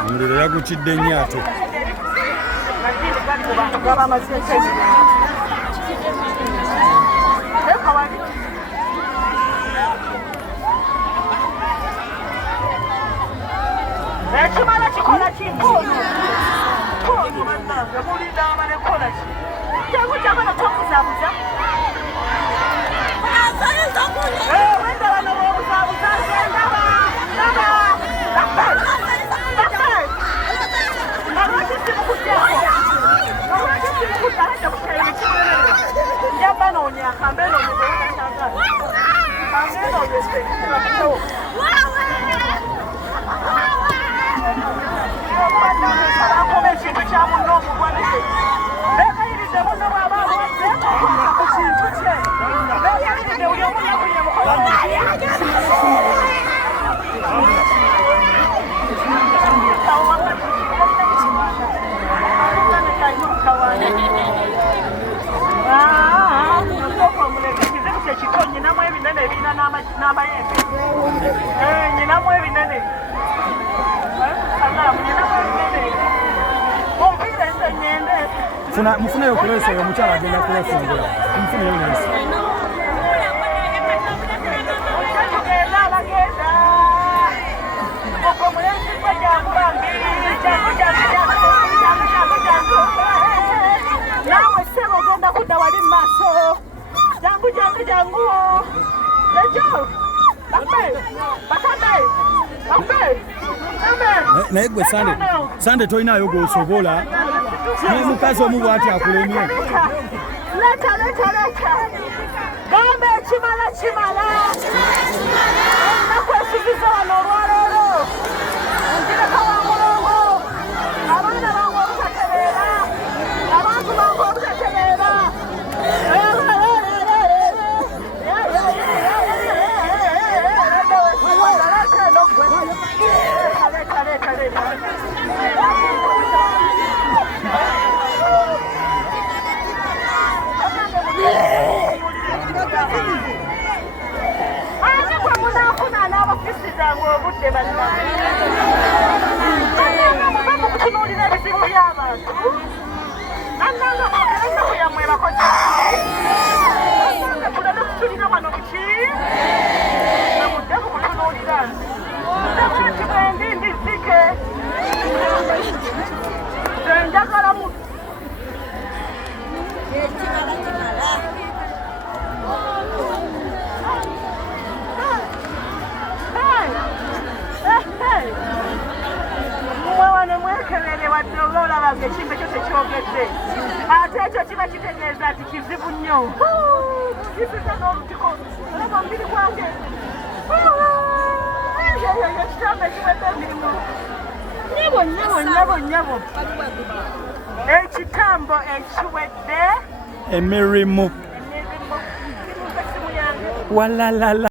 Omuliro yagukidde nnyo ate. Ekimala kikola kinkono bannange mulinda amale kukola ki jangu no tobuzabuza wendaba nobwobuzabuza ndaba alwaki simukuddako alwaki simukudda aja kukyayiri kimulemerera njaba noonya kambe noonyezewanakyagala kambe noonyezekirakutewo bakoma ekintu kya munno omugwanire beekayirize munno bw'aba alwadde ku kintu kye beekayirize buli omu nakuye mukono ekizibu kyekito nyinamu ebinene ebirina n'amayembe nyinamu ebinene mufuneyo kuleesa oyo omukyala agenda kuleesongera mufuneyo leesa naawe ssebo ogenda kudda wali mu maaso jangu lejo bakadde naye gwe Sande tolinayo gw'osobola n'omukazi omu bw'ati akulemye. Leta gamba ekimala nakwesubiza wano olwaleero nzireka wa mulongo abaana bange obutatereera abantu bange obutatereera ate gwe munaafuna n'abafisi zange obudde bannange muve mu kutunuulira ebizibu by'abantu nannanga mwogere ennaku yammwe bakozi nannanga muleme kutulira wano buki namudde mu kutunuulira mudemu nti bwendi ndizike nze njagala mu mwewane mwekerere wadde olwolabanga ekimbe kyo tekyogedde ate ekyo kiba kitegeeza nti kizibu nnyo gisiza n'olutiko olaba omubiri gwange ekitambo ekiwedde emirimu nyabo ekitambo ekiwedde emirimu walala